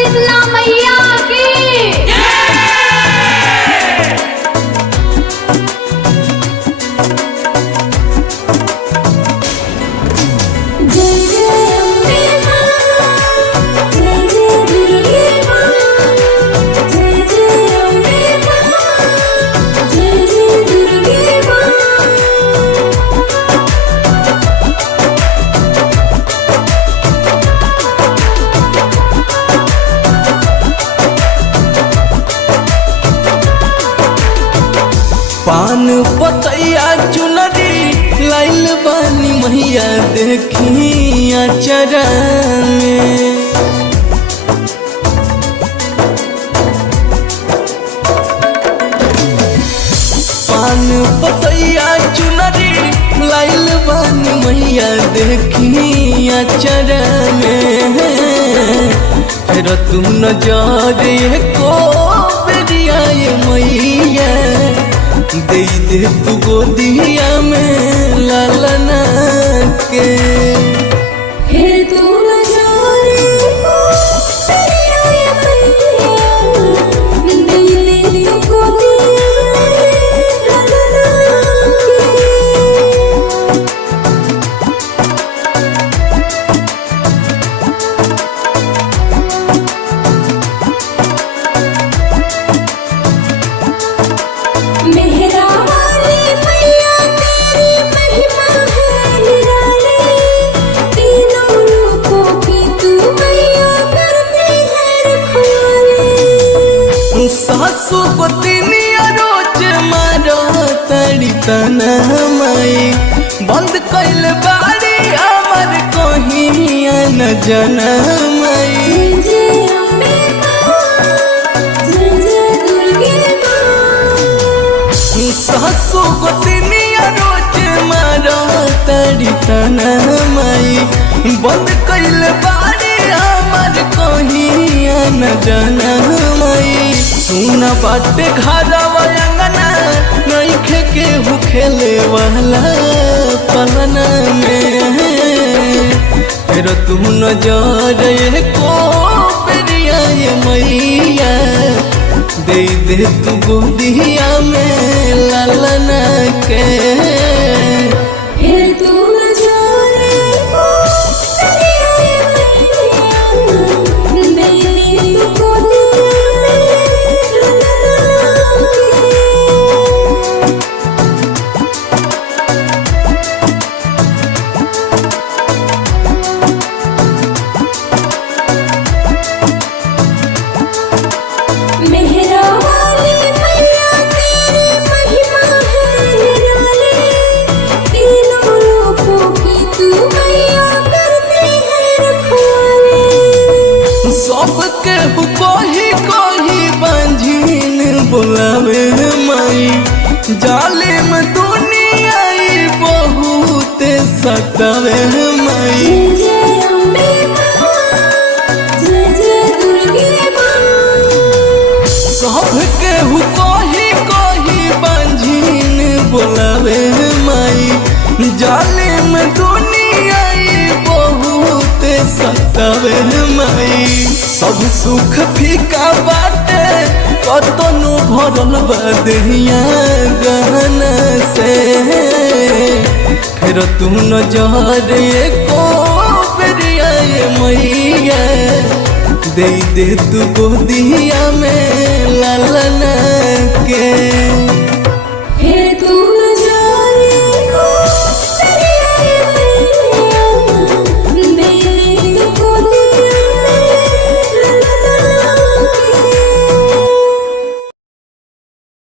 शीतला मैया की पान पतैया चुनरी लाइल बानी मैया देखिया चरा में। पान पतैया चुनरी लाइल बानी मैया देखिया चरा में। फिर तुम नजर को बेरिया मैया दे दे तू गोदिया में लालना के। फिर तू नजारे को बेरिया मैया दे दे तू गोदिया में लालना मेहरा वाली मैया तेरी महिमा है निराली। तीनों लोगों की तू मैया करती है रखवाली। सासु गोतिनिया रोज मारो तड़ी तना माई बंद कैल बाड़ी हमर कहिया न जना माई। जय अम्बे माँ, जय दुर्गे माँ। सासु गोतिनिया रोज मारो तड़ी तना माई बंद कैल बाड़ी हमर कहिया न जना माई। सुन बाटे घरवा अंगना नइखे केहू खेले वाला पलना में। फिर तुम नजर को बेरिया मैया दे दे तू गोदिया में लालना के। फिर तू नजारे को बेरिया मैया दे दे तू गोदिया में लालना मेहरा वाली मैया तेरी महिमा है निराली। तीनों लोगों की तू मैया करती है रखवाली। सबके कही बंझिन बोलावे माई जालिम दुनिया बहुत सतावे माई। जय अम्बे माँ, जय दुर्गे माँ। सबके कही बंझिन बोलावे माई जालिम दुनिया बहुत सतावे माई। सब सुख फीका बाटे कतनो भरल बदहिया गहना से। फिर तुम नजर को बेरिया मैया दे दे तू गोदिया में लालना